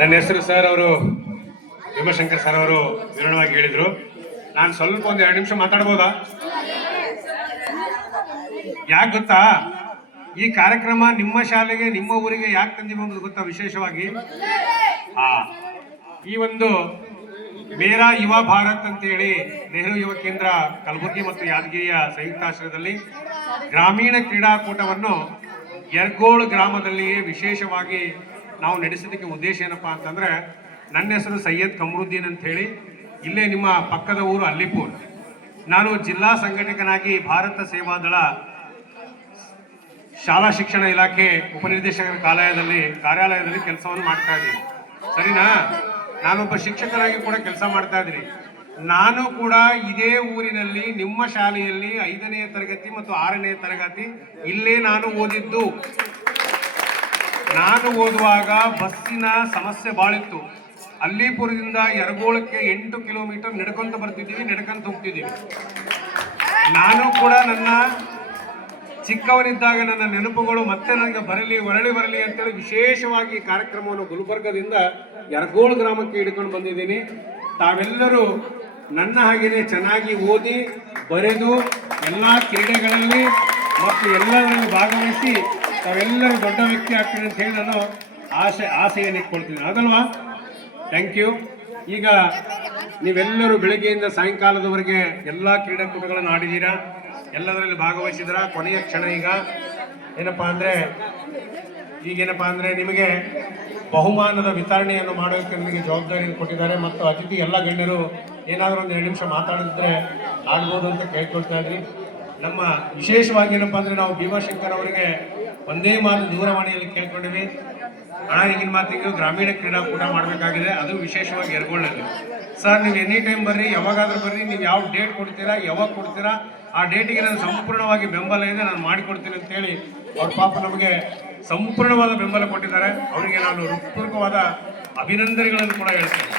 ನನ್ನ ಹೆಸರು ಸರ್ ಅವರು ಭೀಮಶಂಕರ್ ಸರ್ ಅವರು ವಿವರಣವಾಗಿ ಹೇಳಿದರು. ನಾನು ಸ್ವಲ್ಪ ಒಂದು 2 ನಿಮಿಷ ಮಾತಾಡ್ಬೋದಾ? ಯಾಕೆ ಗೊತ್ತಾ, ಈ ಕಾರ್ಯಕ್ರಮ ನಿಮ್ಮ ಶಾಲೆಗೆ ನಿಮ್ಮ ಊರಿಗೆ ಯಾಕೆ ತಂದಿವಿ ಅನ್ನೋದು ಗೊತ್ತಾ? ವಿಶೇಷವಾಗಿ ಈ ಒಂದು ಮೇರಾ ಯುವ ಭಾರತ್ ಅಂತೇಳಿ ನೆಹರು ಯುವ ಕೇಂದ್ರ ಕಲಬುರಗಿ ಮತ್ತು ಯಾದಗಿರಿಯ ಸಂಯುಕ್ತಾಶ್ರಯದಲ್ಲಿ ಗ್ರಾಮೀಣ ಕ್ರೀಡಾಕೂಟವನ್ನು ಯರ್ಗೋಳ್ ಗ್ರಾಮದಲ್ಲಿಯೇ ವಿಶೇಷವಾಗಿ ನಾವು ನಡೆಸೋದಕ್ಕೆ ಉದ್ದೇಶ ಏನಪ್ಪಾ ಅಂತಂದ್ರೆ, ನನ್ನ ಹೆಸರು ಸೈಯದ್ ಕಮರುದ್ದೀನ್ ಅಂತ ಹೇಳಿ, ಇಲ್ಲೇ ನಿಮ್ಮ ಪಕ್ಕದ ಊರು ಅಲ್ಲಿಪುರ್. ನಾನು ಜಿಲ್ಲಾ ಸಂಘಟಕನಾಗಿ ಭಾರತ ಸೇವಾದಳ ಶಾಲಾ ಶಿಕ್ಷಣ ಇಲಾಖೆ ಉಪನಿರ್ದೇಶಕರ ಕಾರ್ಯಾಲಯದಲ್ಲಿ ಕೆಲಸವನ್ನು ಮಾಡ್ತಾ ಇದ್ದೀನಿ. ಸರಿನಾ? ನಾನೊಬ್ಬ ಶಿಕ್ಷಕನಾಗಿ ಕೂಡ ಕೆಲಸ ಮಾಡ್ತಾ ಇದ್ದೀನಿ. ನಾನು ಕೂಡ ಇದೇ ಊರಿನಲ್ಲಿ ನಿಮ್ಮ ಶಾಲೆಯಲ್ಲಿ 5ನೇ ತರಗತಿ ಮತ್ತು 6ನೇ ತರಗತಿ ಇಲ್ಲೇ ನಾನು ಓದಿದ್ದು. ನಾನು ಓದುವಾಗ ಬಸ್ಸಿನ ಸಮಸ್ಯೆ ಬಾಳಿತ್ತು. ಅಲ್ಲಿಪುರದಿಂದ ಯರಗೋಳಕ್ಕೆ 8 ಕಿಲೋಮೀಟರ್ ನಡ್ಕೊಂತ ಬರ್ತಿದ್ದೀವಿ, ನಡ್ಕೊಂತ ಹೋಗ್ತಿದ್ದೀವಿ. ನಾನು ಕೂಡ ನನ್ನ ಚಿಕ್ಕವನಿದ್ದಾಗ ನನ್ನ ನೆನಪುಗಳು ಮತ್ತೆ ನನಗೆ ಹೊರಳಿ ಅಂತೇಳಿ ವಿಶೇಷವಾಗಿ ಕಾರ್ಯಕ್ರಮವನ್ನು ಗುಲ್ಬರ್ಗದಿಂದ ಯರಗೋಳ್ ಗ್ರಾಮಕ್ಕೆ ಹಿಡ್ಕೊಂಡು ಬಂದಿದ್ದೀನಿ. ತಾವೆಲ್ಲರೂ ನನ್ನ ಹಾಗೆಯೇ ಚೆನ್ನಾಗಿ ಓದಿ ಬರೆದು ಎಲ್ಲ ಕ್ರೀಡೆಗಳಲ್ಲಿ ಮತ್ತು ಎಲ್ಲದರಲ್ಲಿ ಭಾಗವಹಿಸಿ ತಾವೆಲ್ಲರೂ ದೊಡ್ಡ ವ್ಯಕ್ತಿ ಆಗ್ತೀನಿ ಅಂತ ಹೇಳಿ ನಾನು ಆಸೆಯನ್ನು ಇಟ್ಕೊಳ್ತೀನಿ. ಅದಲ್ವಾ? Thank you. ಈಗ ನೀವೆಲ್ಲರೂ ಬೆಳಗ್ಗೆಯಿಂದ ಸಾಯಂಕಾಲದವರೆಗೆ ಎಲ್ಲ ಕ್ರೀಡಾಕೂಟಗಳನ್ನು ಆಡಿದ್ದೀರಾ, ಎಲ್ಲದರಲ್ಲಿ ಭಾಗವಹಿಸಿದ್ರ. ಕೊನೆಯ ಕ್ಷಣ ಈಗೇನಪ್ಪ ಅಂದರೆ ನಿಮಗೆ ಬಹುಮಾನದ ವಿತರಣೆಯನ್ನು ಮಾಡೋದಕ್ಕೆ ನಿಮಗೆ ಜವಾಬ್ದಾರಿಯನ್ನು ಕೊಟ್ಟಿದ್ದಾರೆ. ಮತ್ತು ಅತಿಥಿ ಎಲ್ಲ ಗಣ್ಯರು ಏನಾದರೂ ಒಂದು 2 ನಿಮಿಷ ಮಾತಾಡಿದ್ರೆ ಆಡ್ಬೋದು ಅಂತ ಕೇಳ್ಕೊಳ್ತಾ ಇದ್ರಿ. ನಮ್ಮ ವಿಶೇಷವಾಗಿ ಏನಪ್ಪ ಅಂದರೆ, ನಾವು ಭೀಮಶಂಕರ್ ಅವರಿಗೆ ಒಂದೇ ಮಾತು ದೂರವಾಣಿಯಲ್ಲಿ ಕೇಳ್ಕೊಂಡಿವಿ, ಹಣ ಈಗಿನ ಮಾತಿಗೆ ಗ್ರಾಮೀಣ ಕ್ರೀಡಾಕೂಟ ಮಾಡಬೇಕಾಗಿದೆ, ಅದು ವಿಶೇಷವಾಗಿ ಯರಗೋಳ್ನಲ್ಲಿ. ಸರ್, ನೀವು ಎನಿ ಟೈಮ್ ಬರ್ರಿ, ಯಾವಾಗಾದ್ರೂ ಬರ್ರಿ, ನೀವು ಯಾವ ಡೇಟ್ ಕೊಡ್ತೀರಾ, ಯಾವಾಗ ಕೊಡ್ತೀರಾ, ಆ ಡೇಟಿಗೆ ನಾನು ಸಂಪೂರ್ಣವಾಗಿ ಬೆಂಬಲ ಇದೆ, ನಾನು ಮಾಡಿಕೊಡ್ತೀನಿ ಅಂತೇಳಿ ಅವ್ರ ಪಾಪ ನಮಗೆ ಸಂಪೂರ್ಣವಾದ ಬೆಂಬಲ ಕೊಟ್ಟಿದ್ದಾರೆ. ಅವರಿಗೆ ನಾನು ಹೃತ್ಪೂರ್ವಕವಾದ ಅಭಿನಂದನೆಗಳನ್ನು ಕೂಡ ಹೇಳ್ತೇನೆ.